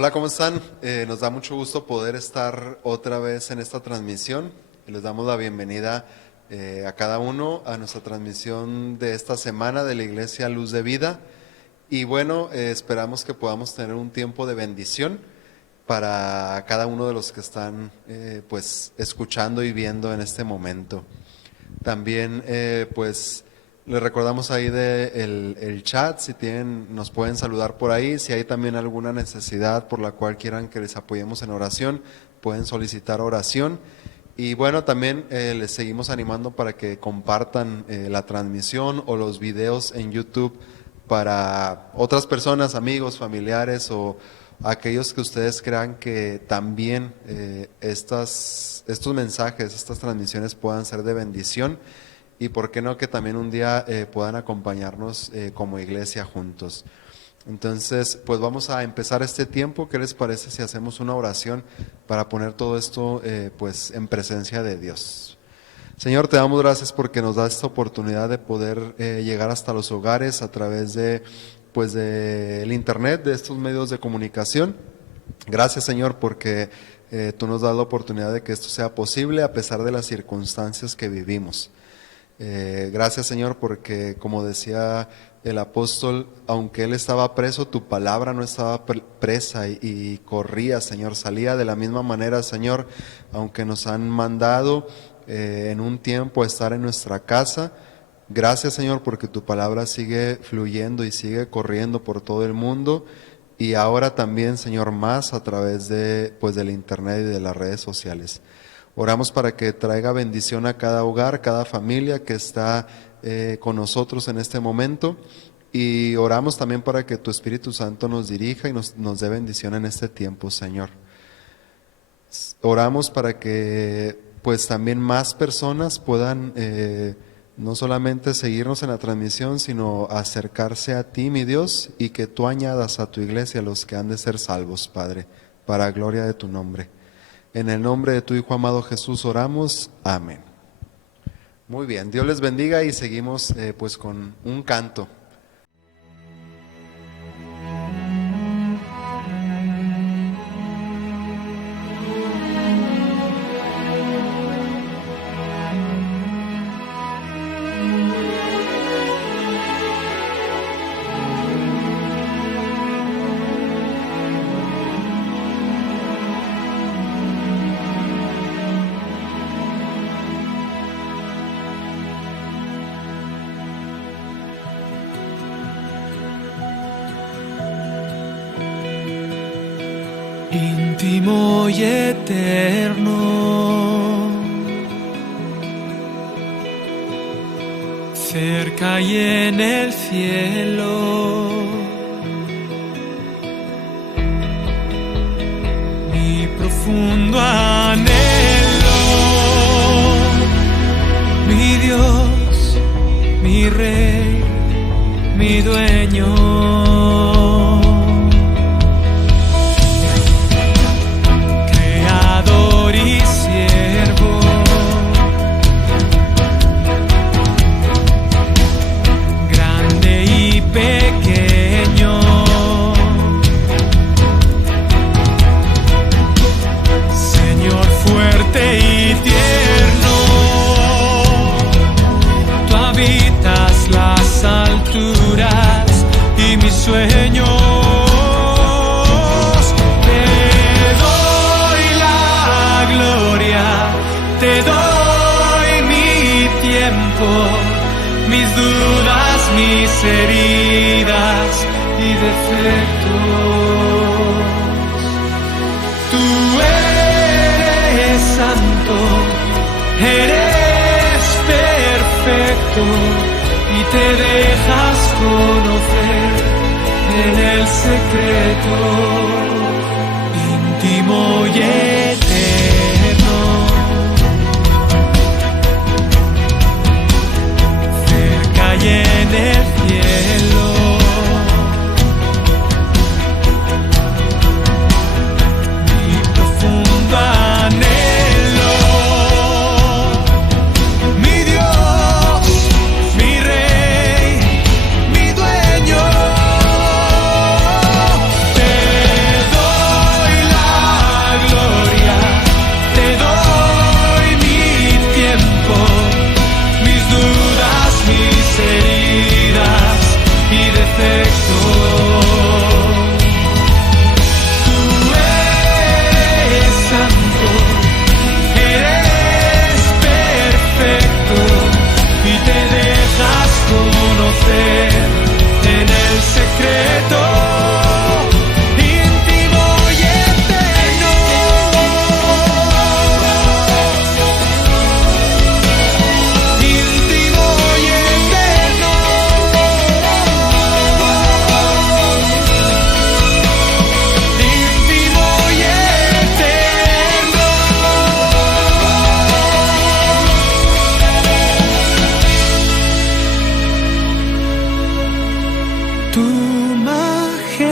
Hola, ¿cómo están? Nos da mucho gusto poder estar otra vez en esta transmisión. Les damos la bienvenida a cada uno a nuestra transmisión de esta semana de la Iglesia Luz de Vida. Y bueno, esperamos que podamos tener un tiempo de bendición para cada uno de los que están pues escuchando y viendo en este momento. También pues les recordamos ahí el chat, si tienen, nos pueden saludar por ahí. Si hay también alguna necesidad por la cual quieran que les apoyemos en oración, pueden solicitar oración. Y bueno, también les seguimos animando para que compartan la transmisión o los videos en YouTube para otras personas, amigos, familiares o aquellos que ustedes crean que también estos mensajes, estas transmisiones puedan ser de bendición. Y por qué no que también un día puedan acompañarnos como iglesia juntos. Entonces, pues vamos a empezar este tiempo. ¿Qué les parece si hacemos una oración para poner todo esto pues en presencia de Dios? Señor, te damos gracias porque nos da esta oportunidad de poder llegar hasta los hogares a través de pues del internet, de estos medios de comunicación. Gracias, Señor, porque tú nos das la oportunidad de que esto sea posible a pesar de las circunstancias que vivimos. Gracias, Señor, porque como decía el apóstol, aunque él estaba preso, tu palabra no estaba presa y corría, Señor, salía de la misma manera, Señor, aunque nos han mandado en un tiempo a estar en nuestra casa. Gracias, Señor, porque tu palabra sigue fluyendo y sigue corriendo por todo el mundo y ahora también, Señor, más a través de pues del internet y de las redes sociales. Oramos para que traiga bendición a cada hogar, cada familia que está con nosotros en este momento, y oramos también para que tu Espíritu Santo nos dirija y nos dé bendición en este tiempo, Señor. Oramos para que pues también más personas puedan no solamente seguirnos en la transmisión, sino acercarse a ti, mi Dios, y que tú añadas a tu iglesia los que han de ser salvos, Padre, para gloria de tu nombre. En el nombre de tu Hijo amado Jesús oramos. Amén. Muy bien, Dios les bendiga y seguimos pues con un canto. Íntimo y eterno, cerca y en el cielo, mi profundo anhelo, mi Dios, mi Rey, mi dueño. Y siervo, grande y pequeño, Señor fuerte y tierno, tú habitas las alturas y mis sueños. Te doy mi tiempo, mis dudas, mis heridas y defectos. Tú eres santo, eres perfecto y te dejas conocer en el secreto íntimo y eterno. Y en el cielo, mi profundo anhelo, mi Dios, mi Rey, mi dueño, te doy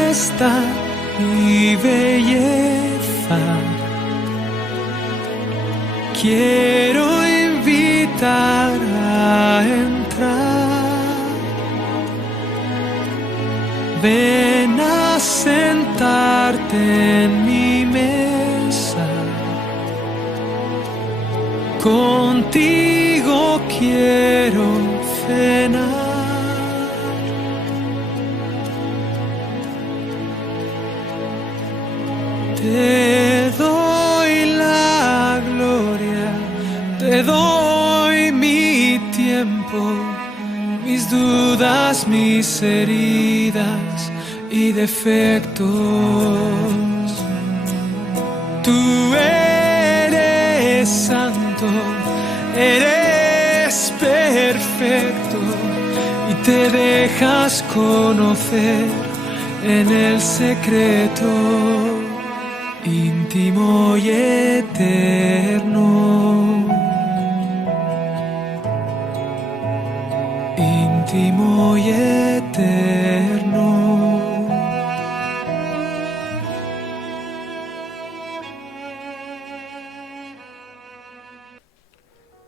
majestad y belleza. Quiero invitar a entrar. Ven a sentarte en mi mesa. Contigo quiero cenar. Te doy la gloria, te doy mi tiempo, mis dudas, mis heridas y defectos. Tú eres santo, eres perfecto y te dejas conocer en el secreto íntimo y eterno. Íntimo y eterno.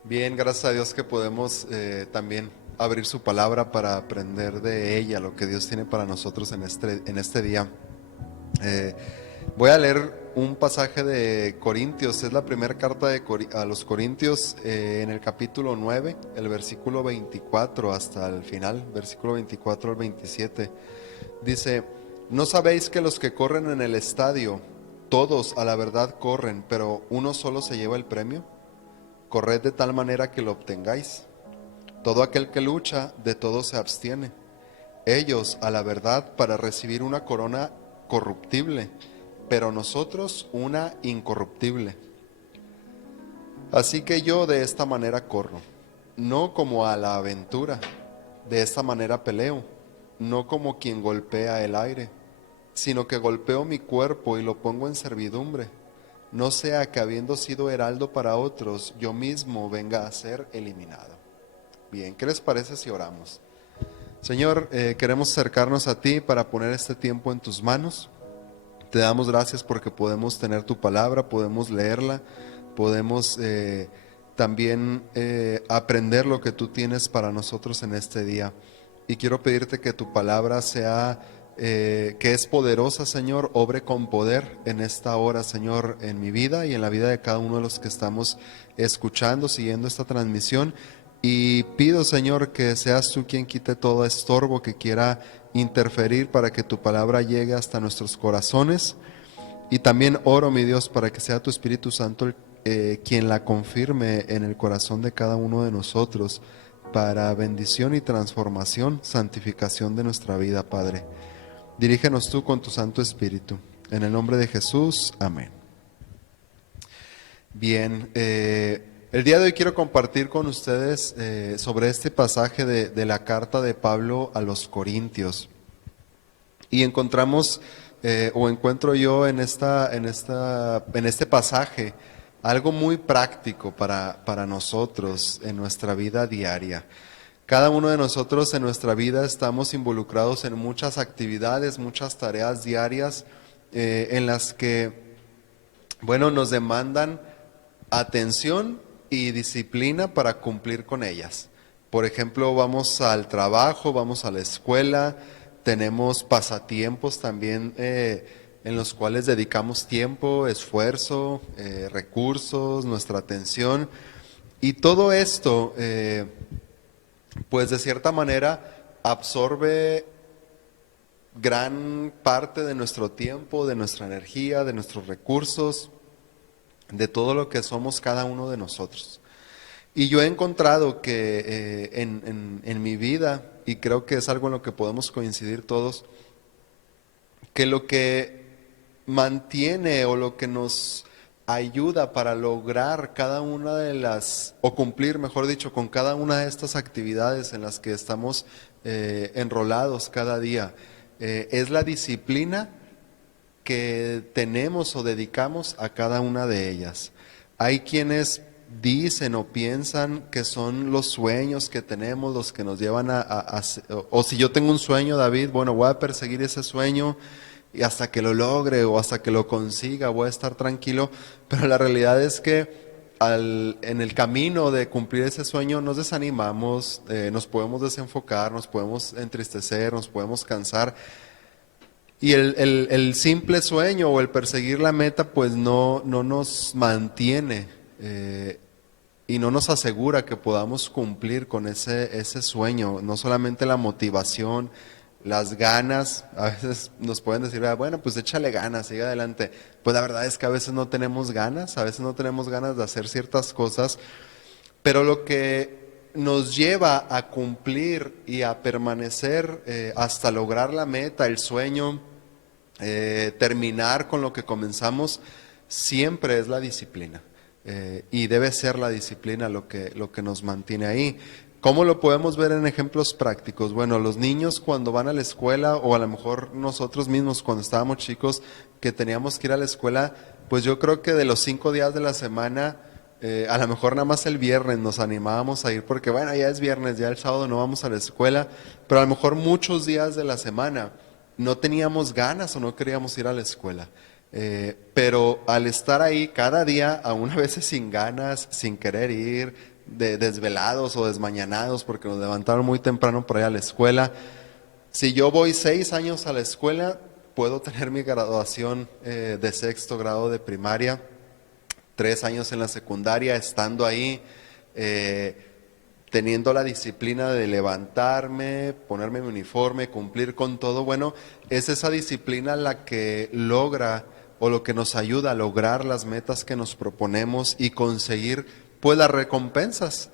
Bien, gracias a Dios que podemos también abrir su palabra para aprender de ella, lo que Dios tiene para nosotros en este día. Voy a leer un pasaje de Corintios, es la primera carta a los Corintios, en el capítulo 9, el versículo 24 hasta el final, versículo 24 al 27. Dice: ¿no sabéis que los que corren en el estadio, todos a la verdad corren, pero uno solo se lleva el premio? Corred de tal manera que lo obtengáis. Todo aquel que lucha, de todo se abstiene. Ellos a la verdad para recibir una corona corruptible, pero nosotros una incorruptible. Así que yo de esta manera corro, no como a la aventura, de esta manera peleo, no como quien golpea el aire, sino que golpeo mi cuerpo y lo pongo en servidumbre, no sea que habiendo sido heraldo para otros, yo mismo venga a ser eliminado. Bien, ¿qué les parece si oramos? Señor, queremos acercarnos a ti para poner este tiempo en tus manos. Te damos gracias porque podemos tener tu palabra, podemos leerla, podemos también aprender lo que tú tienes para nosotros en este día. Y quiero pedirte que tu palabra sea, que es poderosa, Señor, obre con poder en esta hora, Señor, en mi vida y en la vida de cada uno de los que estamos escuchando, siguiendo esta transmisión. Y pido, Señor, que seas tú quien quite todo estorbo que quiera interferir para que tu palabra llegue hasta nuestros corazones. Y también oro, mi Dios, para que sea tu Espíritu Santo quien la confirme en el corazón de cada uno de nosotros, para bendición y transformación, santificación de nuestra vida, Padre. Dirígenos tú con tu Santo Espíritu. En el nombre de Jesús, amén. Bien, el día de hoy quiero compartir con ustedes sobre este pasaje de la carta de Pablo a los Corintios. Y encontramos, o encuentro yo en este pasaje, algo muy práctico para nosotros en nuestra vida diaria. Cada uno de nosotros en nuestra vida estamos involucrados en muchas actividades, muchas tareas diarias en las que, bueno, nos demandan atención y disciplina para cumplir con ellas. Por ejemplo, vamos al trabajo, vamos a la escuela, tenemos pasatiempos también en los cuales dedicamos tiempo, esfuerzo, recursos, nuestra atención. Y todo esto, pues de cierta manera, absorbe gran parte de nuestro tiempo, de nuestra energía, de nuestros recursos, de todo lo que somos cada uno de nosotros. Y yo he encontrado que en mi vida, y creo que es algo en lo que podemos coincidir todos, que lo que mantiene o lo que nos ayuda para lograr cada una de las, o cumplir, mejor dicho, con cada una de estas actividades en las que estamos enrolados cada día, es la disciplina que tenemos o dedicamos a cada una de ellas. Hay quienes dicen o piensan que son los sueños que tenemos los que nos llevan o si yo tengo un sueño, David, bueno, voy a perseguir ese sueño y hasta que lo logre o hasta que lo consiga voy a estar tranquilo, pero la realidad es que en el camino de cumplir ese sueño nos desanimamos, nos podemos desenfocar, nos podemos entristecer, nos podemos cansar. Y el simple sueño o el perseguir la meta pues no nos mantiene y no nos asegura que podamos cumplir con ese sueño. No solamente la motivación, las ganas, a veces nos pueden decir, "Ah, bueno, pues échale ganas, sigue adelante". Pues la verdad es que a veces no tenemos ganas, a veces no tenemos ganas de hacer ciertas cosas, pero lo que nos lleva a cumplir y a permanecer hasta lograr la meta, el sueño, terminar con lo que comenzamos, siempre es la disciplina. Y debe ser la disciplina lo que nos mantiene ahí. ¿Cómo lo podemos ver en ejemplos prácticos? Bueno, los niños cuando van a la escuela, o a lo mejor nosotros mismos cuando estábamos chicos que teníamos que ir a la escuela, pues yo creo que de los 5 días de la semana, a lo mejor nada más el viernes nos animábamos a ir porque bueno, ya es viernes, ya el sábado no vamos a la escuela, pero a lo mejor muchos días de la semana no teníamos ganas o no queríamos ir a la escuela. Pero al estar ahí cada día, aún a veces sin ganas, sin querer ir, desvelados o desmañanados porque nos levantaron muy temprano para ir a la escuela, si yo voy 6 años a la escuela, puedo tener mi graduación de sexto grado de primaria, 3 años en la secundaria, estando ahí, teniendo la disciplina de levantarme, ponerme mi uniforme, cumplir con todo. Bueno, es esa disciplina la que logra o lo que nos ayuda a lograr las metas que nos proponemos y conseguir pues las recompensas,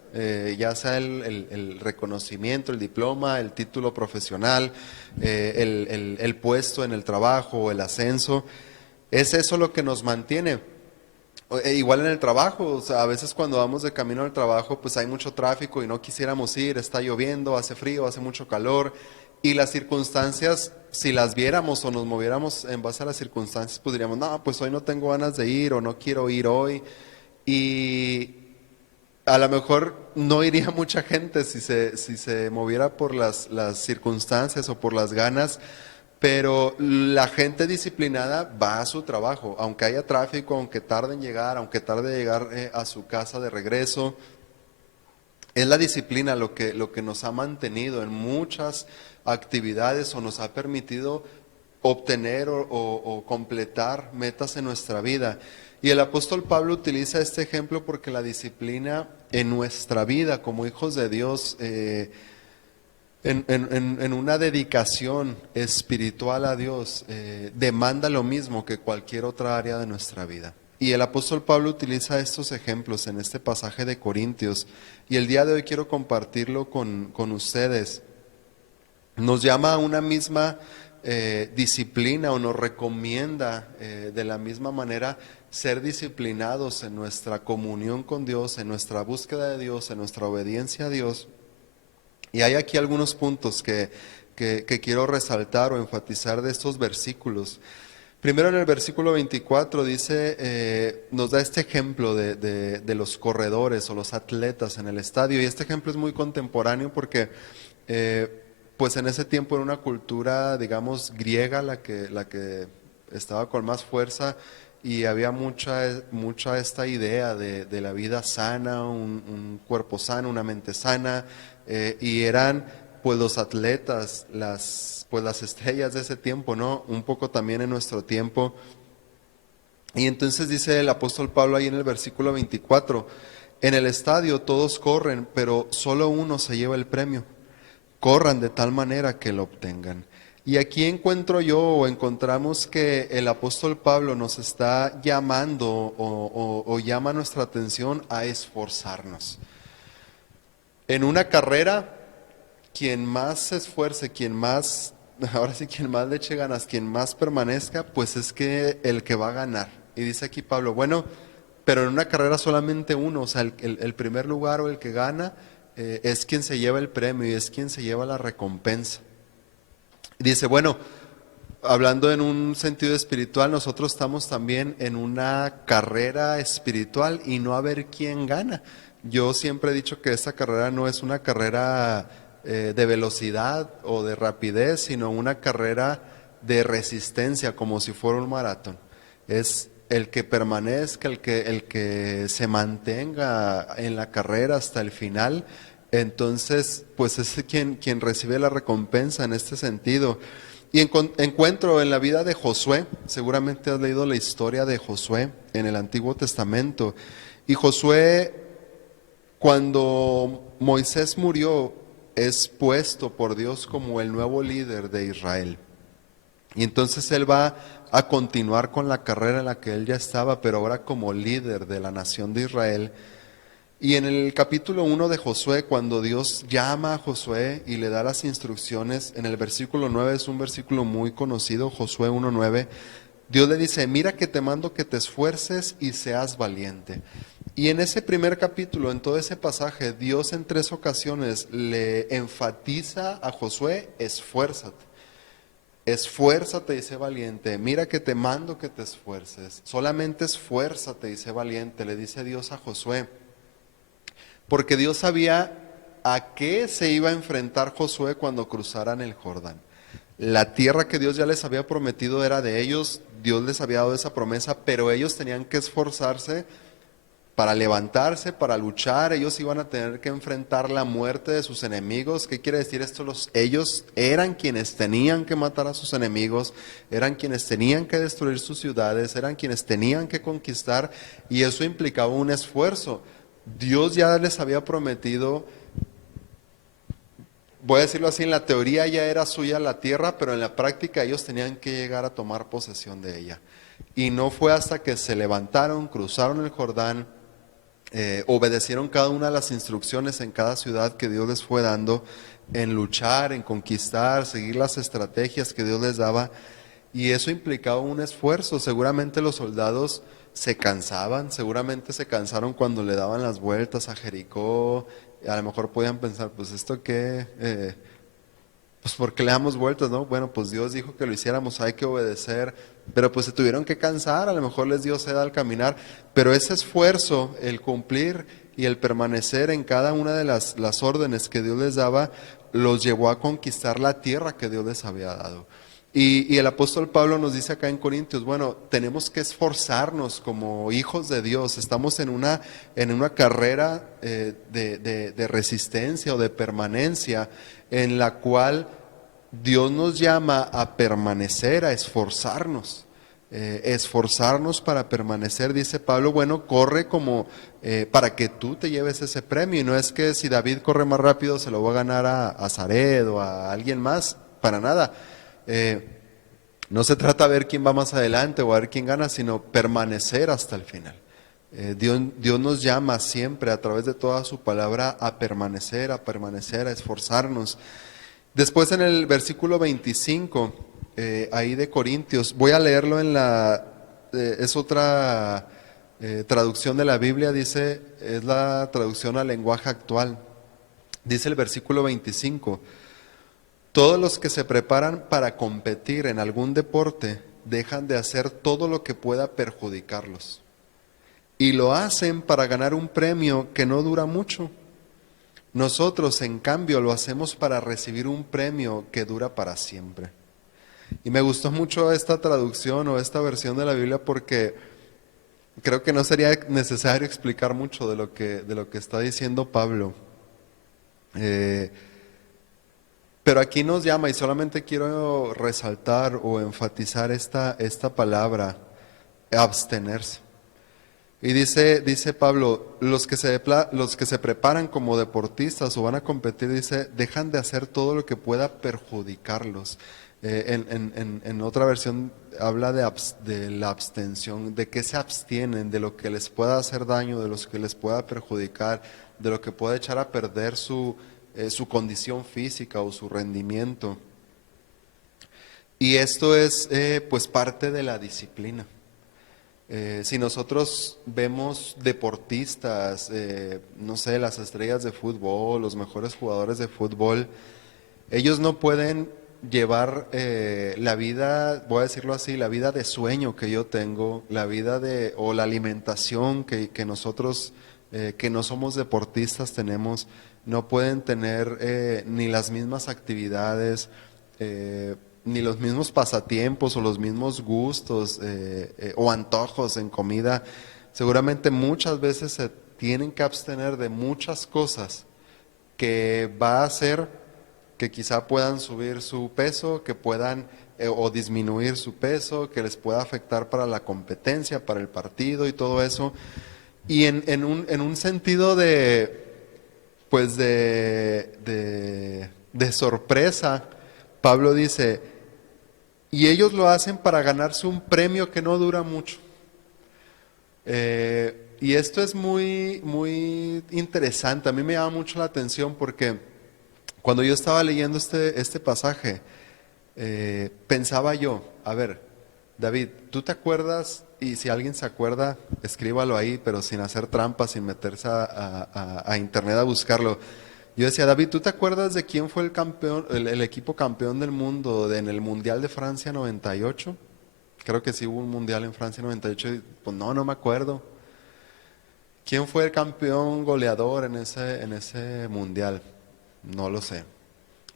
ya sea el reconocimiento, el diploma, el título profesional, el puesto en el trabajo, el ascenso. Es eso lo que nos mantiene. Igual en el trabajo, o sea, a veces cuando vamos de camino al trabajo, pues hay mucho tráfico y no quisiéramos ir, está lloviendo, hace frío, hace mucho calor, y las circunstancias, si las viéramos o nos moviéramos en base a las circunstancias, pues diríamos, no, pues hoy no tengo ganas de ir o no quiero ir hoy, y a lo mejor no iría mucha gente si se moviera por las circunstancias o por las ganas, pero la gente disciplinada va a su trabajo, aunque haya tráfico, aunque tarde en llegar, aunque tarde en llegar a su casa de regreso. Es la disciplina lo que nos ha mantenido en muchas actividades o nos ha permitido obtener o completar metas en nuestra vida. Y el apóstol Pablo utiliza este ejemplo porque la disciplina en nuestra vida como hijos de Dios, en una dedicación espiritual a Dios, demanda lo mismo que cualquier otra área de nuestra vida. Y el apóstol Pablo utiliza estos ejemplos en este pasaje de Corintios. Y el día de hoy quiero compartirlo con ustedes. Nos llama a una misma disciplina o nos recomienda de la misma manera ser disciplinados en nuestra comunión con Dios, en nuestra búsqueda de Dios, en nuestra obediencia a Dios. Y hay aquí algunos puntos que quiero resaltar o enfatizar de estos versículos. Primero en el versículo 24 dice, nos da este ejemplo de los corredores o los atletas en el estadio. Y este ejemplo es muy contemporáneo porque pues en ese tiempo era una cultura, digamos, griega la que estaba con más fuerza y había mucha esta idea de la vida sana, un cuerpo sano, una mente sana, y eran pues los atletas, pues las estrellas de ese tiempo, ¿no? Un poco también en nuestro tiempo. Y entonces dice el apóstol Pablo ahí en el versículo 24, en el estadio todos corren, pero solo uno se lleva el premio. Corran de tal manera que lo obtengan. Y aquí encuentro yo o encontramos que el apóstol Pablo nos está llamando o llama nuestra atención a esforzarnos. En una carrera, quien más se esfuerce, ahora sí, quien más le eche ganas, quien más permanezca, pues es que el que va a ganar. Y dice aquí Pablo, bueno, pero en una carrera solamente uno, o sea, el primer lugar o el que gana es quien se lleva el premio y es quien se lleva la recompensa. Dice, bueno, hablando en un sentido espiritual, nosotros estamos también en una carrera espiritual y no a ver quién gana. Yo siempre he dicho que esta carrera no es una carrera de velocidad o de rapidez, sino una carrera de resistencia, como si fuera un maratón. Es el que permanezca, el que se mantenga en la carrera hasta el final. Entonces, pues es quien recibe la recompensa en este sentido. Y encuentro en la vida de Josué, seguramente has leído la historia de Josué en el Antiguo Testamento. Y Josué, cuando Moisés murió, es puesto por Dios como el nuevo líder de Israel. Y entonces él va a continuar con la carrera en la que él ya estaba, pero ahora como líder de la nación de Israel. Y en el capítulo 1 de Josué, cuando Dios llama a Josué y le da las instrucciones, en el versículo 9 es un versículo muy conocido, Josué 1:9, Dios le dice, mira que te mando que te esfuerces y seas valiente. Y en ese primer capítulo, en todo ese pasaje, Dios en 3 ocasiones le enfatiza a Josué, esfuérzate. Esfuérzate y sé valiente. Mira que te mando que te esfuerces. Solamente esfuérzate y sé valiente, le dice Dios a Josué. Porque Dios sabía a qué se iba a enfrentar Josué cuando cruzaran el Jordán. La tierra que Dios ya les había prometido era de ellos, Dios les había dado esa promesa, pero ellos tenían que esforzarse para levantarse, para luchar. Ellos iban a tener que enfrentar la muerte de sus enemigos. ¿Qué quiere decir esto? Ellos eran quienes tenían que matar a sus enemigos, eran quienes tenían que destruir sus ciudades, eran quienes tenían que conquistar, y eso implicaba un esfuerzo. Dios ya les había prometido, voy a decirlo así, en la teoría ya era suya la tierra, pero en la práctica ellos tenían que llegar a tomar posesión de ella. Y no fue hasta que se levantaron, cruzaron el Jordán, obedecieron cada una de las instrucciones en cada ciudad que Dios les fue dando, en luchar, en conquistar, seguir las estrategias que Dios les daba, y eso implicaba un esfuerzo. Seguramente los soldados se cansaban, seguramente se cansaron cuando le daban las vueltas a Jericó. A lo mejor podían pensar, pues esto qué, pues porque le damos vueltas, ¿no? Bueno, pues Dios dijo que lo hiciéramos, hay que obedecer, pero pues se tuvieron que cansar, a lo mejor les dio sed al caminar, pero ese esfuerzo, el cumplir y el permanecer en cada una de las órdenes que Dios les daba, los llevó a conquistar la tierra que Dios les había dado. Y el apóstol Pablo nos dice acá en Corintios, bueno, tenemos que esforzarnos como hijos de Dios, estamos en una carrera de resistencia o de permanencia, en la cual Dios nos llama a permanecer, a esforzarnos para permanecer. Dice Pablo, bueno, corre como para que tú te lleves ese premio. Y no es que si David corre más rápido se lo va a ganar a Zared o a alguien más, para nada. No se trata de ver quién va más adelante o a ver quién gana, sino permanecer hasta el final. Dios nos llama siempre a través de toda su palabra a permanecer, a esforzarnos. Después en el versículo 25, ahí de Corintios, voy a leerlo es otra traducción de la Biblia, dice, es la traducción al lenguaje actual. Dice el versículo 25, todos los que se preparan para competir en algún deporte dejan de hacer todo lo que pueda perjudicarlos. Y lo hacen para ganar un premio que no dura mucho. Nosotros, en cambio, lo hacemos para recibir un premio que dura para siempre. Y me gustó mucho esta traducción o esta versión de la Biblia porque creo que no sería necesario explicar mucho de lo que está diciendo Pablo. Pero aquí nos llama, y solamente quiero resaltar o enfatizar esta palabra, abstenerse. Y dice Pablo, los que se preparan como deportistas o van a competir, dice, dejan de hacer todo lo que pueda perjudicarlos. En otra versión habla de la abstención, de que se abstienen, de lo que les pueda hacer daño, de lo que les pueda perjudicar, de lo que pueda echar a perder su condición física o su rendimiento. Y esto es pues parte de la disciplina. Si nosotros vemos deportistas, no sé, las estrellas de fútbol, los mejores jugadores de fútbol, ellos no pueden llevar la vida, voy a decirlo así, la vida de sueño que yo tengo, o la alimentación que nosotros, que no somos deportistas, tenemos. No pueden tener ni las mismas actividades, ni los mismos pasatiempos o los mismos gustos o antojos en comida. Seguramente muchas veces se tienen que abstener de muchas cosas que va a hacer que quizá puedan subir su peso, que puedan o disminuir su peso, que les pueda afectar para la competencia, para el partido y todo eso. Y en un sentido de, pues de sorpresa, Pablo dice, y ellos lo hacen para ganarse un premio que no dura mucho. Y esto es muy, muy interesante, a mí me llama mucho la atención porque cuando yo estaba leyendo este pasaje, pensaba yo, a ver, David, ¿tú te acuerdas? Y si alguien se acuerda, escríbalo ahí, pero sin hacer trampas, sin meterse a internet a buscarlo. Yo decía, David, ¿tú te acuerdas de quién fue el campeón, el equipo campeón del mundo en el Mundial de Francia 98? Creo que sí hubo un Mundial en Francia 98, y, pues no me acuerdo. ¿Quién fue el campeón goleador en ese Mundial? No lo sé.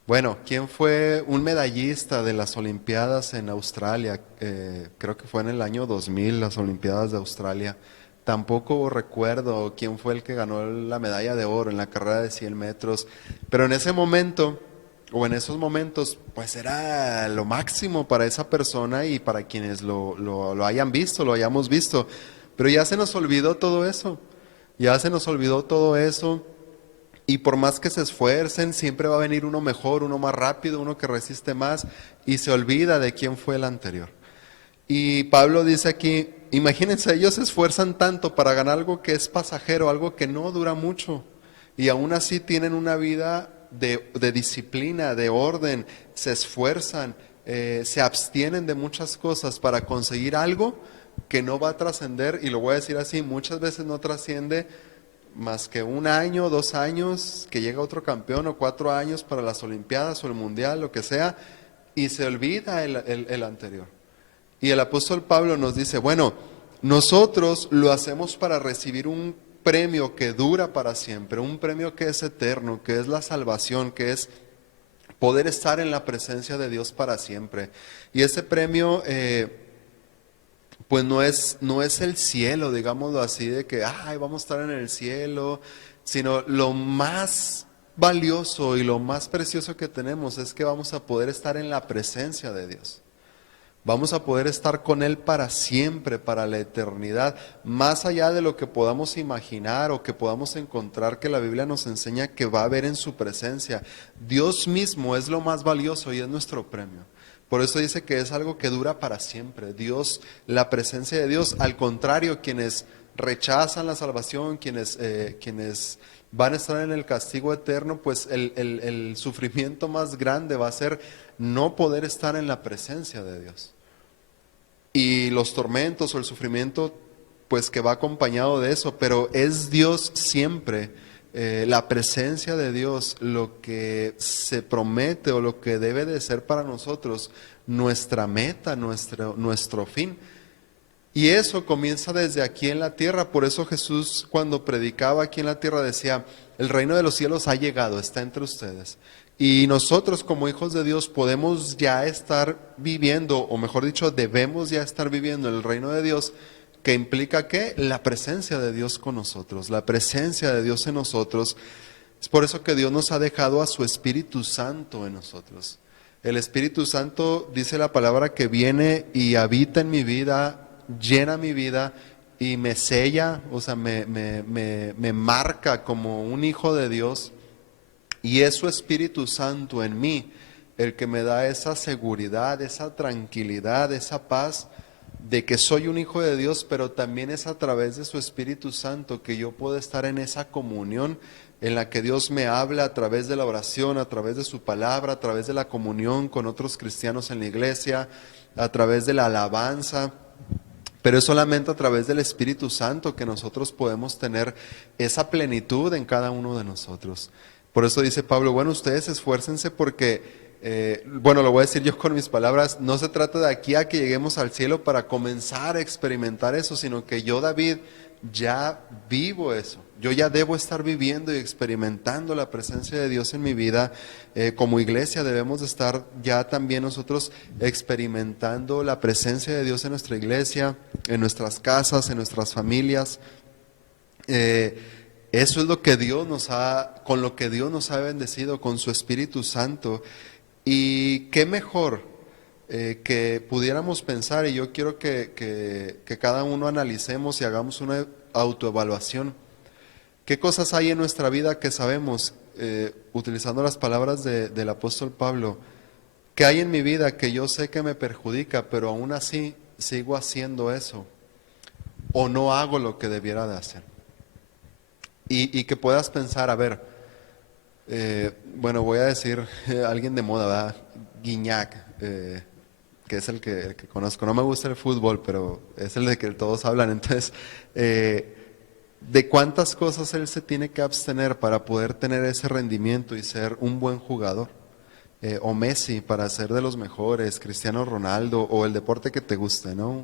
Bueno, ¿quién fue un medallista de las Olimpiadas en Australia? Creo que fue en el año 2000, las Olimpiadas de Australia. Tampoco recuerdo quién fue el que ganó la medalla de oro en la carrera de 100 metros. Pero en ese momento, o en esos momentos, pues era lo máximo para esa persona y para quienes lo hayan visto, lo hayamos visto. Pero ya se nos olvidó todo eso. Ya se nos olvidó todo eso. Y por más que se esfuercen, siempre va a venir uno mejor, uno más rápido, uno que resiste más y se olvida de quién fue el anterior. Y Pablo dice aquí, imagínense, ellos se esfuerzan tanto para ganar algo que es pasajero, algo que no dura mucho. Y aún así tienen una vida de disciplina, de orden, se esfuerzan, se abstienen de muchas cosas para conseguir algo que no va a trascender, y lo voy a decir así, muchas veces no trasciende más que 1 año, 2 años, que llega otro campeón, o 4 años para las Olimpiadas o el Mundial, lo que sea, y se olvida el anterior. Y el apóstol Pablo nos dice, bueno, nosotros lo hacemos para recibir un premio que dura para siempre, un premio que es eterno, que es la salvación, que es poder estar en la presencia de Dios para siempre. Y ese premio pues no es el cielo, digámoslo así, de que ay, vamos a estar en el cielo, sino lo más valioso y lo más precioso que tenemos es que vamos a poder estar en la presencia de Dios. Vamos a poder estar con Él para siempre, para la eternidad, más allá de lo que podamos imaginar o que podamos encontrar, que la Biblia nos enseña que va a haber en su presencia. Dios mismo es lo más valioso y es nuestro premio. Por eso dice que es algo que dura para siempre. Dios, la presencia de Dios, al contrario, quienes rechazan la salvación, quienes van a estar en el castigo eterno, pues el sufrimiento más grande va a ser no poder estar en la presencia de Dios. Y los tormentos o el sufrimiento, pues que va acompañado de eso, pero es Dios siempre, la presencia de Dios, lo que se promete o lo que debe de ser para nosotros, nuestra meta, nuestro fin. Y eso comienza desde aquí en la tierra. Por eso Jesús, cuando predicaba aquí en la tierra, decía, el reino de los cielos ha llegado, está entre ustedes. Y nosotros como hijos de Dios podemos ya estar viviendo, o mejor dicho, debemos ya estar viviendo el reino de Dios, que implica ¿qué? La presencia de Dios con nosotros, la presencia de Dios en nosotros. Es por eso que Dios nos ha dejado a su Espíritu Santo en nosotros. El Espíritu Santo, dice la palabra, que viene y habita en mi vida, llena mi vida y me sella, o sea, me marca como un hijo de Dios. Y es su Espíritu Santo en mí el que me da esa seguridad, esa tranquilidad, esa paz de que soy un hijo de Dios, pero también es a través de su Espíritu Santo que yo puedo estar en esa comunión en la que Dios me habla a través de la oración, a través de su palabra, a través de la comunión con otros cristianos en la iglesia, a través de la alabanza. Pero es solamente a través del Espíritu Santo que nosotros podemos tener esa plenitud en cada uno de nosotros. Por eso dice Pablo, bueno, ustedes esfuércense porque, bueno, lo voy a decir yo con mis palabras, no se trata de aquí a que lleguemos al cielo para comenzar a experimentar eso, sino que yo, David, ya vivo eso. Yo ya debo estar viviendo y experimentando la presencia de Dios en mi vida. Como iglesia debemos de estar ya también nosotros experimentando la presencia de Dios en nuestra iglesia, en nuestras casas, en nuestras familias. Eso es lo que Dios con lo que Dios nos ha bendecido, con su Espíritu Santo. Y qué mejor que pudiéramos pensar, y yo quiero que cada uno analicemos y hagamos una autoevaluación. ¿Qué cosas hay en nuestra vida que sabemos, utilizando las palabras del apóstol Pablo, que hay en mi vida que yo sé que me perjudica, pero aún así sigo haciendo eso, o no hago lo que debiera de hacer? Y que puedas pensar, a ver, bueno, voy a decir alguien de moda, ¿verdad? Guiñac, que es el que conozco. No me gusta el fútbol, pero es el de que todos hablan. Entonces, ¿de cuántas cosas él se tiene que abstener para poder tener ese rendimiento y ser un buen jugador? O Messi para ser de los mejores, Cristiano Ronaldo, o el deporte que te guste, ¿no?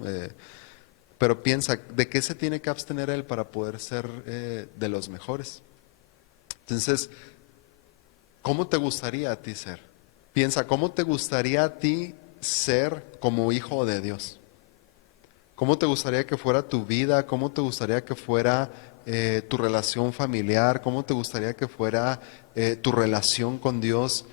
Pero piensa, ¿de qué se tiene que abstener él para poder ser de los mejores? Entonces, ¿cómo te gustaría a ti ser? Piensa, ¿cómo te gustaría a ti ser como hijo de Dios? ¿Cómo te gustaría que fuera tu vida? ¿Cómo te gustaría que fuera tu relación familiar? ¿Cómo te gustaría que fuera tu relación con Dios?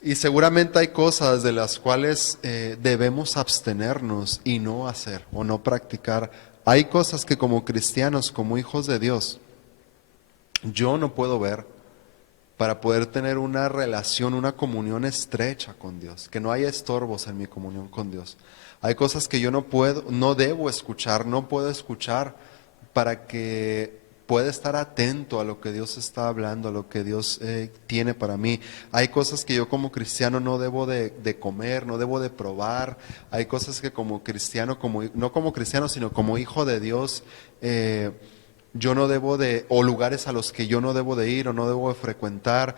Y seguramente hay cosas de las cuales debemos abstenernos y no hacer o no practicar. Hay cosas que como cristianos, como hijos de Dios, yo no puedo ver para poder tener una relación, una comunión estrecha con Dios, que no haya estorbos en mi comunión con Dios. Hay cosas que yo no puedo, no debo escuchar, no puedo escuchar para que pueda estar atento a lo que Dios está hablando, a lo que Dios tiene para mí. Hay cosas que yo como cristiano no debo de comer, no debo de probar. Hay cosas que como cristiano, no como cristiano, sino como hijo de Dios, yo no debo o lugares a los que yo no debo de ir o no debo de frecuentar.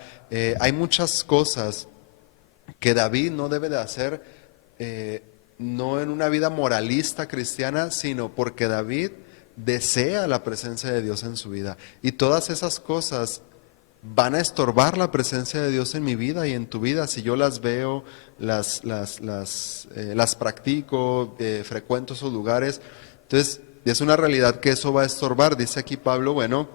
Hay muchas cosas que David no debe de hacer, no en una vida moralista cristiana, sino porque David desea la presencia de Dios en su vida. Y todas esas cosas van a estorbar la presencia de Dios en mi vida y en tu vida si yo las veo, las practico, frecuento esos lugares. Entonces, es una realidad que eso va a estorbar. Dice aquí Pablo, bueno,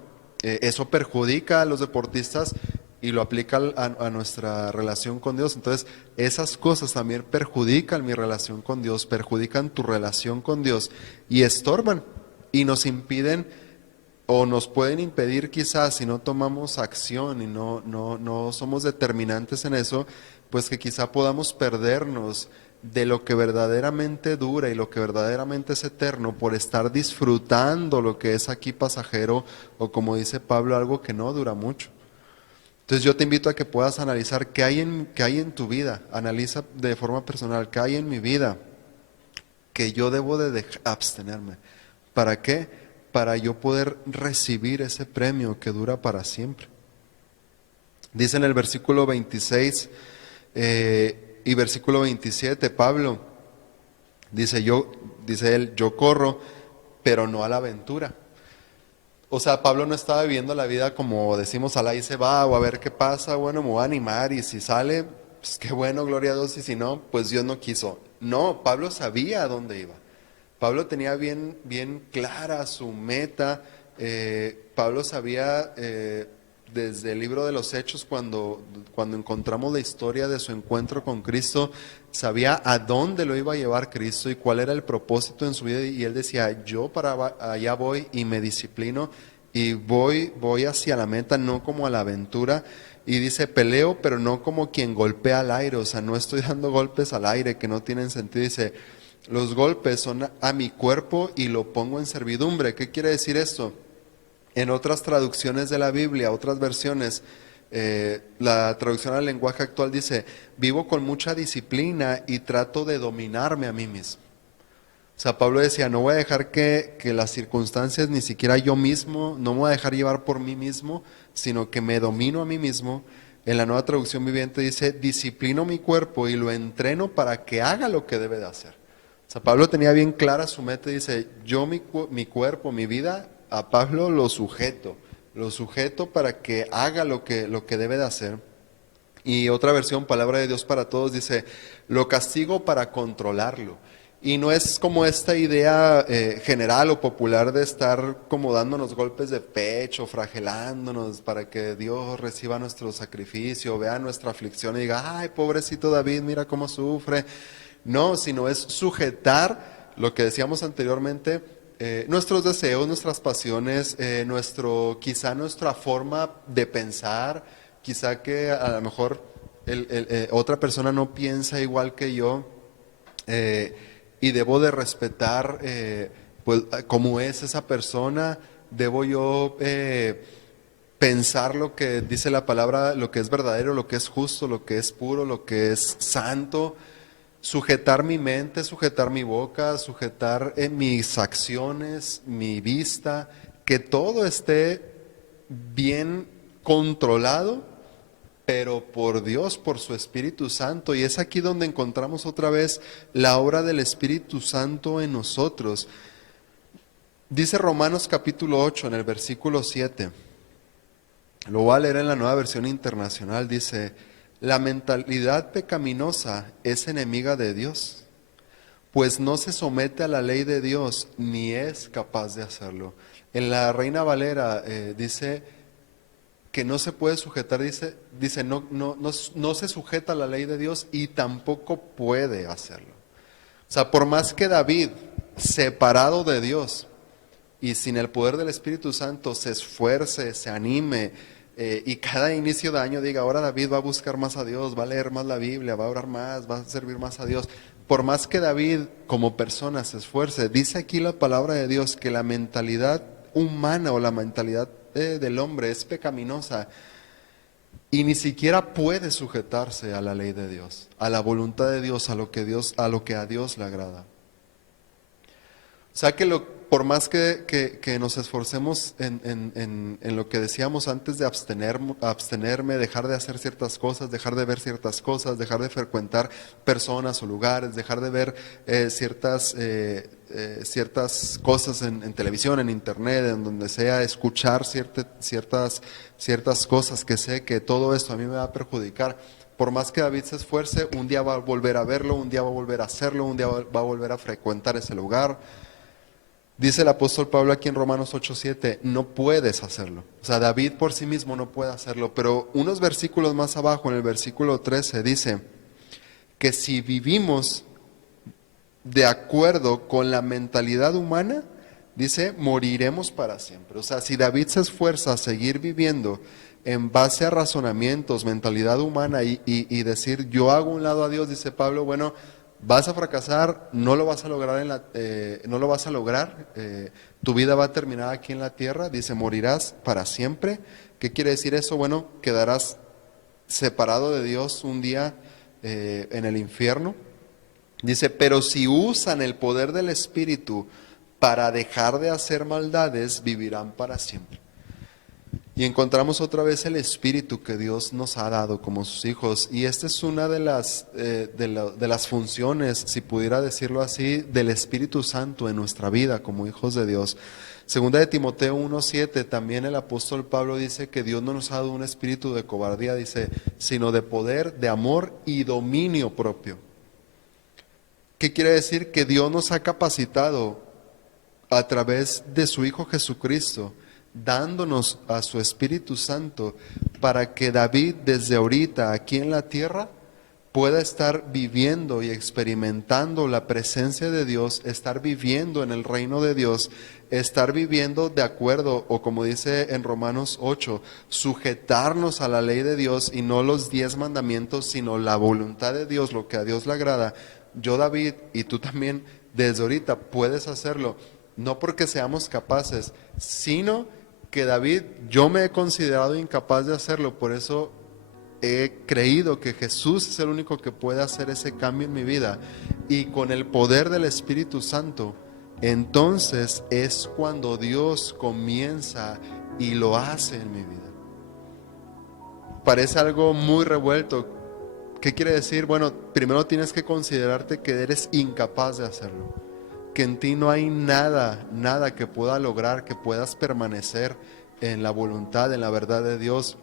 eso perjudica a los deportistas y lo aplica a nuestra relación con Dios. Entonces, esas cosas también perjudican mi relación con Dios, perjudican tu relación con Dios y estorban y nos impiden o nos pueden impedir quizás si no tomamos acción y no somos determinantes en eso, pues que quizá podamos perdernos de lo que verdaderamente dura y lo que verdaderamente es eterno por estar disfrutando lo que es aquí pasajero o como dice Pablo, algo que no dura mucho. Entonces yo te invito a que puedas analizar qué hay en tu vida, analiza de forma personal, qué hay en mi vida que yo debo de abstenerme. ¿Para qué? Para yo poder recibir ese premio que dura para siempre. Dice en el versículo 26 y versículo 27, Pablo, dice él, yo corro, pero no a la aventura. O sea, Pablo no estaba viviendo la vida como decimos, al ahí se va, o a ver qué pasa, bueno, me voy a animar, y si sale, pues qué bueno, gloria a Dios, y si no, pues Dios no quiso. No, Pablo sabía a dónde iba. Pablo tenía bien clara su meta. Pablo sabía desde el libro de los Hechos, cuando encontramos la historia de su encuentro con Cristo, sabía a dónde lo iba a llevar Cristo y cuál era el propósito en su vida. Y él decía, yo para allá voy y me disciplino y voy hacia la meta, no como a la aventura. Y dice, peleo, pero no como quien golpea al aire. O sea, no estoy dando golpes al aire que no tienen sentido. Dice, los golpes son a mi cuerpo y lo pongo en servidumbre. ¿Qué quiere decir esto? En otras traducciones de la Biblia, otras versiones, la traducción al lenguaje actual dice, vivo con mucha disciplina y trato de dominarme a mí mismo. O sea, Pablo decía, no voy a dejar que las circunstancias, ni siquiera yo mismo, no me voy a dejar llevar por mí mismo, sino que me domino a mí mismo. En la Nueva Traducción Viviente dice, disciplino mi cuerpo y lo entreno para que haga lo que debe de hacer. O O sea, Pablo tenía bien clara su meta y dice, yo mi cuerpo, mi vida, a Pablo lo sujeto para que haga lo que debe de hacer. Y otra versión, Palabra de Dios para Todos, dice, lo castigo para controlarlo. Y no es como esta idea general o popular de estar como dándonos golpes de pecho, fragelándonos para que Dios reciba nuestro sacrificio, vea nuestra aflicción y diga, ay, pobrecito David, mira cómo sufre. No, sino es sujetar lo que decíamos anteriormente, nuestros deseos, nuestras pasiones, quizá nuestra forma de pensar, quizá que a lo mejor otra persona no piensa igual que yo, y debo de respetar pues cómo es esa persona, debo yo pensar lo que dice la palabra, lo que es verdadero, lo que es justo, lo que es puro, lo que es santo, sujetar mi mente, sujetar mi boca, sujetar mis acciones, mi vista, que todo esté bien controlado, pero por Dios, por su Espíritu Santo. Y es aquí donde encontramos otra vez la obra del Espíritu Santo en nosotros. Dice Romanos capítulo 8 en el versículo 7. Lo voy a leer en la Nueva Versión Internacional. Dice, la mentalidad pecaminosa es enemiga de Dios, pues no se somete a la ley de Dios ni es capaz de hacerlo. En la Reina Valera dice que no se puede sujetar, dice no se sujeta a la ley de Dios y tampoco puede hacerlo. O sea, por más que David, separado de Dios y sin el poder del Espíritu Santo, se esfuerce, se anime, y cada inicio de año diga, ahora David va a buscar más a Dios, va a leer más la Biblia, va a orar más, va a servir más a Dios. Por más que David como persona se esfuerce, dice aquí la palabra de Dios que la mentalidad humana o la mentalidad del hombre es pecaminosa y ni siquiera puede sujetarse a la ley de Dios, a la voluntad de Dios, a lo que a Dios le agrada. O sea que por más que nos esforcemos en lo que decíamos antes de abstenerme, dejar de hacer ciertas cosas, dejar de ver ciertas cosas, dejar de frecuentar personas o lugares, dejar de ver ciertas cosas en televisión, en internet, en donde sea, escuchar ciertas cosas que sé que todo esto a mí me va a perjudicar. Por más que David se esfuerce, un día va a volver a verlo, un día va a volver a hacerlo, un día va a volver a frecuentar ese lugar. Dice el apóstol Pablo aquí en Romanos 8:7, no puedes hacerlo. O sea, David por sí mismo no puede hacerlo, pero unos versículos más abajo, en el versículo 13, dice que si vivimos de acuerdo con la mentalidad humana, dice, moriremos para siempre. O sea, si David se esfuerza a seguir viviendo en base a razonamientos, mentalidad humana y decir, yo hago un lado a Dios, dice Pablo, bueno, vas a fracasar, no lo vas a lograr, tu vida va a terminar aquí en la tierra, dice, morirás para siempre. ¿Qué quiere decir eso? Bueno, quedarás separado de Dios un día en el infierno. Dice, pero si usan el poder del Espíritu para dejar de hacer maldades, vivirán para siempre. Y encontramos otra vez el Espíritu que Dios nos ha dado como sus hijos. Y esta es una de las funciones, si pudiera decirlo así, del Espíritu Santo en nuestra vida como hijos de Dios. Segunda de Timoteo 1:7, también el apóstol Pablo dice que Dios no nos ha dado un espíritu de cobardía, dice, sino de poder, de amor y dominio propio. ¿Qué quiere decir? Que Dios nos ha capacitado a través de su Hijo Jesucristo, dándonos a su Espíritu Santo para que David desde ahorita aquí en la tierra pueda estar viviendo y experimentando la presencia de Dios, estar viviendo en el reino de Dios, estar viviendo de acuerdo, o como dice en Romanos 8, sujetarnos a la ley de Dios y no los 10 mandamientos, sino la voluntad de Dios, lo que a Dios le agrada. Yo, David, y tú también desde ahorita puedes hacerlo, no porque seamos capaces, sino que David, yo me he considerado incapaz de hacerlo, por eso he creído que Jesús es el único que puede hacer ese cambio en mi vida, y con el poder del Espíritu Santo, entonces es cuando Dios comienza y lo hace en mi vida. Parece algo muy revuelto, ¿Qué quiere decir? Bueno, primero tienes que considerarte que eres incapaz de hacerlo, que en ti no hay nada, nada que pueda lograr, que puedas permanecer en la voluntad, en la verdad de Dios,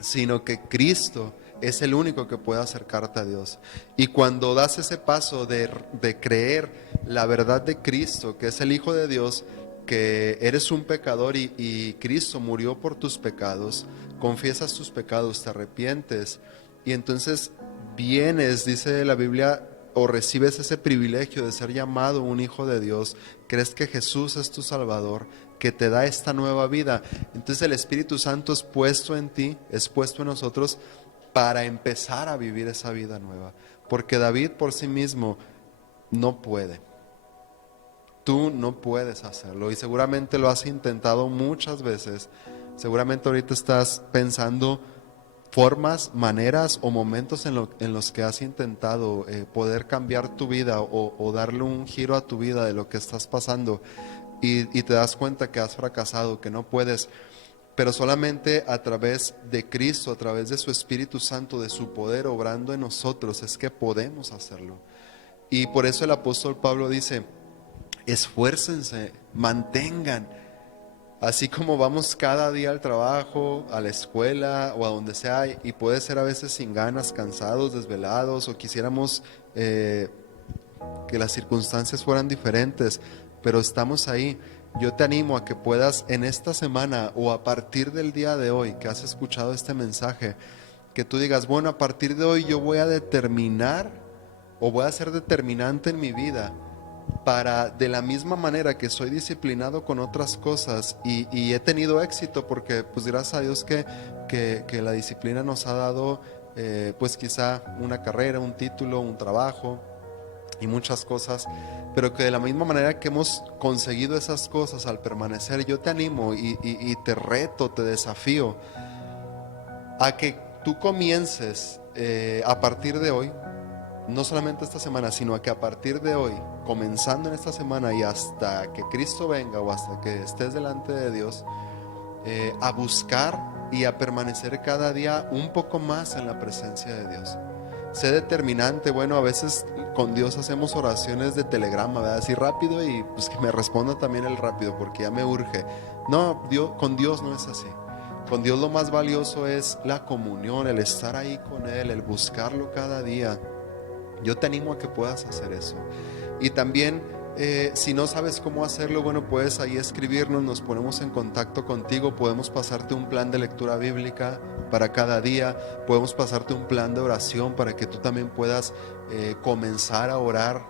sino que Cristo es el único que puede acercarte a Dios. Y cuando das ese paso de creer la verdad de Cristo, que es el Hijo de Dios, que eres un pecador y Cristo murió por tus pecados, confiesas tus pecados, te arrepientes y entonces vienes, dice la Biblia, o recibes ese privilegio de ser llamado un hijo de Dios, crees que Jesús es tu Salvador, que te da esta nueva vida. Entonces el Espíritu Santo es puesto en ti, es puesto en nosotros para empezar a vivir esa vida nueva. Porque David por sí mismo no puede. Tú no puedes hacerlo y seguramente lo has intentado muchas veces. Seguramente ahorita estás pensando formas, maneras o momentos en los que has intentado poder cambiar tu vida o darle un giro a tu vida de lo que estás pasando y te das cuenta que has fracasado, que no puedes, pero solamente a través de Cristo, a través de su Espíritu Santo, de su poder obrando en nosotros es que podemos hacerlo. Y por eso el apóstol Pablo dice, esfuércense, mantengan. Así como vamos cada día al trabajo, a la escuela o a donde sea, y puede ser a veces sin ganas, cansados, desvelados, o quisiéramos que las circunstancias fueran diferentes, pero estamos ahí. Yo te animo a que puedas en esta semana o a partir del día de hoy que has escuchado este mensaje, que tú digas, bueno, a partir de hoy yo voy a determinar o voy a ser determinante en mi vida para, de la misma manera que soy disciplinado con otras cosas y he tenido éxito porque pues gracias a Dios que la disciplina nos ha dado pues quizá una carrera, un título, un trabajo y muchas cosas, pero que de la misma manera que hemos conseguido esas cosas al permanecer, yo te animo y te reto, te desafío a que tú comiences a partir de hoy, no solamente esta semana, sino a que a partir de hoy, comenzando en esta semana y hasta que Cristo venga o hasta que estés delante de Dios, a buscar y a permanecer cada día un poco más en la presencia de Dios. Sé determinante. Bueno, a veces con Dios hacemos oraciones de telegrama, ¿verdad? Así rápido y pues que me responda también el rápido porque ya me urge. No, con Dios no es así. Con Dios lo más valioso es la comunión, el estar ahí con Él, el buscarlo cada día. Yo te animo a que puedas hacer eso. Y también, si no sabes cómo hacerlo, bueno, puedes ahí escribirnos, nos ponemos en contacto contigo, podemos pasarte un plan de lectura bíblica para cada día, podemos pasarte un plan de oración para que tú también puedas comenzar a orar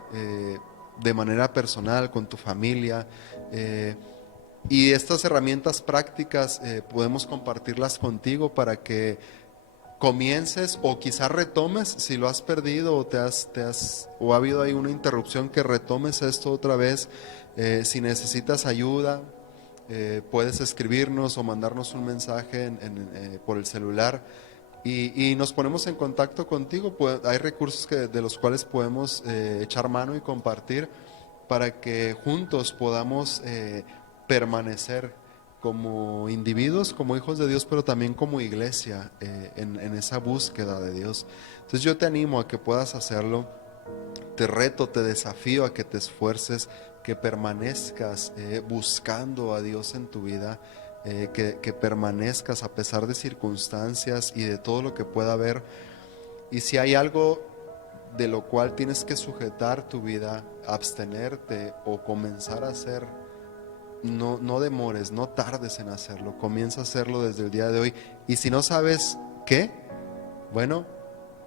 de manera personal con tu familia. Y estas herramientas prácticas podemos compartirlas contigo para que comiences o quizás retomes si lo has perdido o ha habido ahí una interrupción, que retomes esto otra vez. Si necesitas ayuda, puedes escribirnos o mandarnos un mensaje por el celular y nos ponemos en contacto contigo. Hay recursos de los cuales podemos echar mano y compartir para que juntos podamos permanecer como individuos, como hijos de Dios, pero también como iglesia en esa búsqueda de Dios. Entonces yo te animo a que puedas hacerlo, te reto, te desafío a que te esfuerces, que permanezcas buscando a Dios en tu vida, que permanezcas a pesar de circunstancias y de todo lo que pueda haber. Y si hay algo de lo cual tienes que sujetar tu vida, abstenerte o comenzar a hacer, no demores, no tardes en hacerlo, comienza a hacerlo desde el día de hoy. Y si no sabes qué, bueno,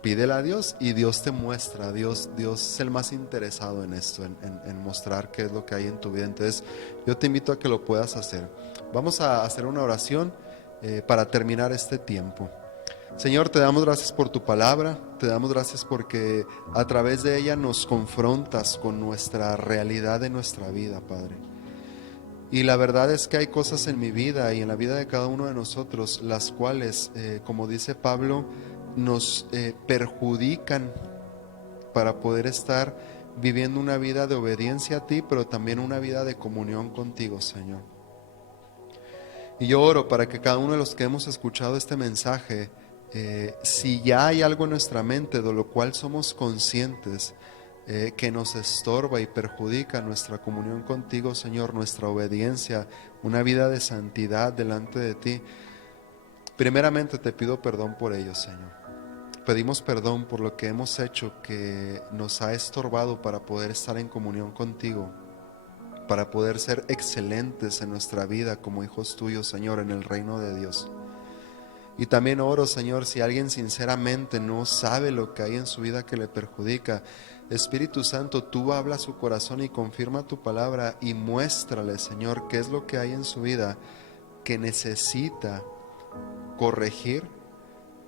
pídele a Dios y Dios te muestra. Dios es el más interesado en esto, en mostrar qué es lo que hay en tu vida. Entonces yo te invito a que lo puedas hacer. Vamos a hacer una oración para terminar este tiempo. Señor, te damos gracias por tu palabra, te damos gracias porque a través de ella nos confrontas con nuestra realidad de nuestra vida, Padre. Y la verdad es que hay cosas en mi vida y en la vida de cada uno de nosotros, las cuales, como dice Pablo, nos perjudican para poder estar viviendo una vida de obediencia a ti, pero también una vida de comunión contigo, Señor. Y yo oro para que cada uno de los que hemos escuchado este mensaje si ya hay algo en nuestra mente de lo cual somos conscientes que nos estorba y perjudica nuestra comunión contigo, Señor, nuestra obediencia, una vida de santidad delante de ti, primeramente te pido perdón por ello, Señor. Pedimos perdón por lo que hemos hecho que nos ha estorbado para poder estar en comunión contigo, para poder ser excelentes en nuestra vida como hijos tuyos, Señor, en el reino de Dios. Y también oro, Señor, si alguien sinceramente no sabe lo que hay en su vida que le perjudica, Espíritu Santo, tú habla a su corazón y confirma tu palabra y muéstrale, Señor, qué es lo que hay en su vida que necesita corregir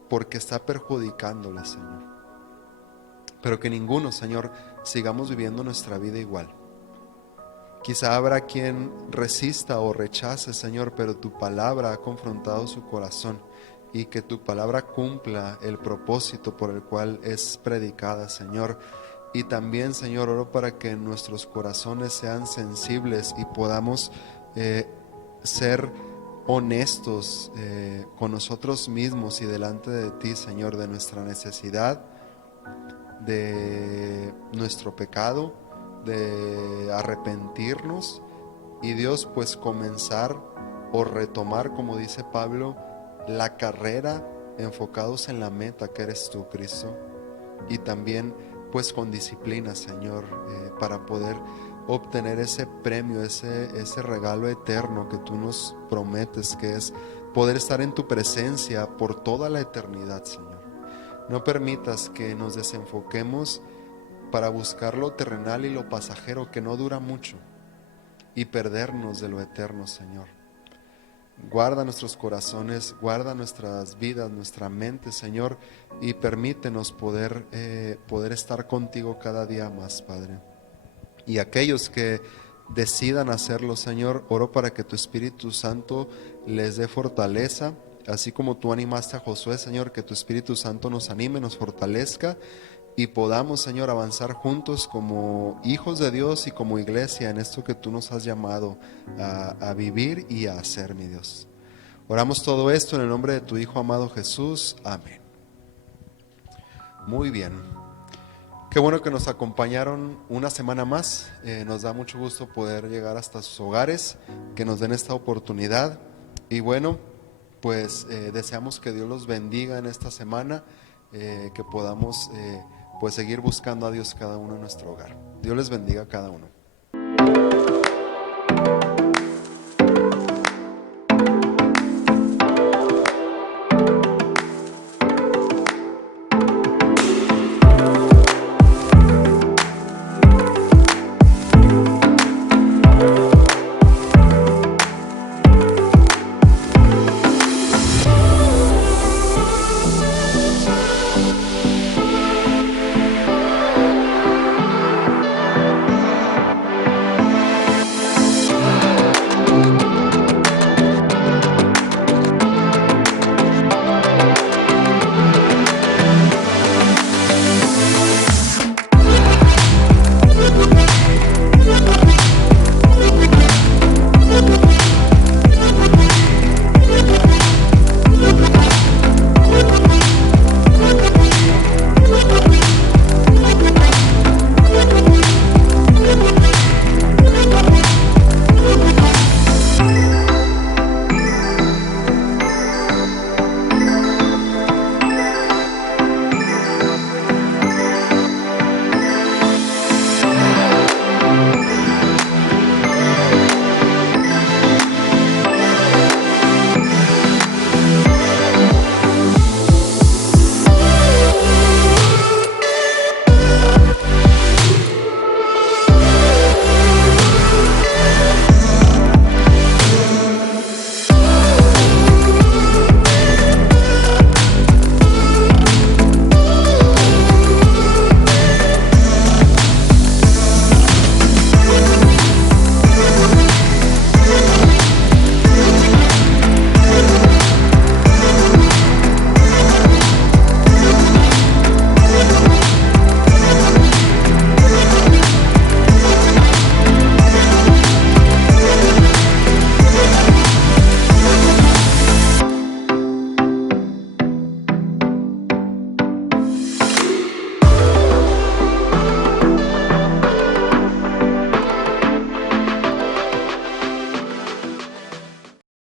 porque está perjudicándole, Señor. Pero que ninguno, Señor, sigamos viviendo nuestra vida igual. Quizá habrá quien resista o rechace, Señor, pero tu palabra ha confrontado su corazón y que tu palabra cumpla el propósito por el cual es predicada, Señor. Y también, Señor, oro para que nuestros corazones sean sensibles y podamos ser honestos con nosotros mismos y delante de ti, Señor, de nuestra necesidad, de nuestro pecado, de arrepentirnos y Dios, pues comenzar o retomar, como dice Pablo, la carrera enfocados en la meta que eres tú, Cristo, y también pues con disciplina, Señor, para poder obtener ese premio, ese regalo eterno que tú nos prometes, que es poder estar en tu presencia por toda la eternidad, Señor. No permitas que nos desenfoquemos para buscar lo terrenal y lo pasajero que no dura mucho y perdernos de lo eterno, Señor. Guarda nuestros corazones, guarda nuestras vidas, nuestra mente, Señor, y permítenos poder estar contigo cada día más, Padre. Y aquellos que decidan hacerlo, Señor, oro para que tu Espíritu Santo les dé fortaleza, así como tú animaste a Josué, Señor, que tu Espíritu Santo nos anime, nos fortalezca y podamos, Señor, avanzar juntos como hijos de Dios y como iglesia en esto que tú nos has llamado a vivir y a hacer, mi Dios. Oramos todo esto en el nombre de tu Hijo amado Jesús. Amén. Muy bien. Qué bueno que nos acompañaron una semana más. Nos da mucho gusto poder llegar hasta sus hogares, que nos den esta oportunidad. Y bueno, pues deseamos que Dios los bendiga en esta semana, que podamos pues seguir buscando a Dios cada uno en nuestro hogar. Dios les bendiga a cada uno.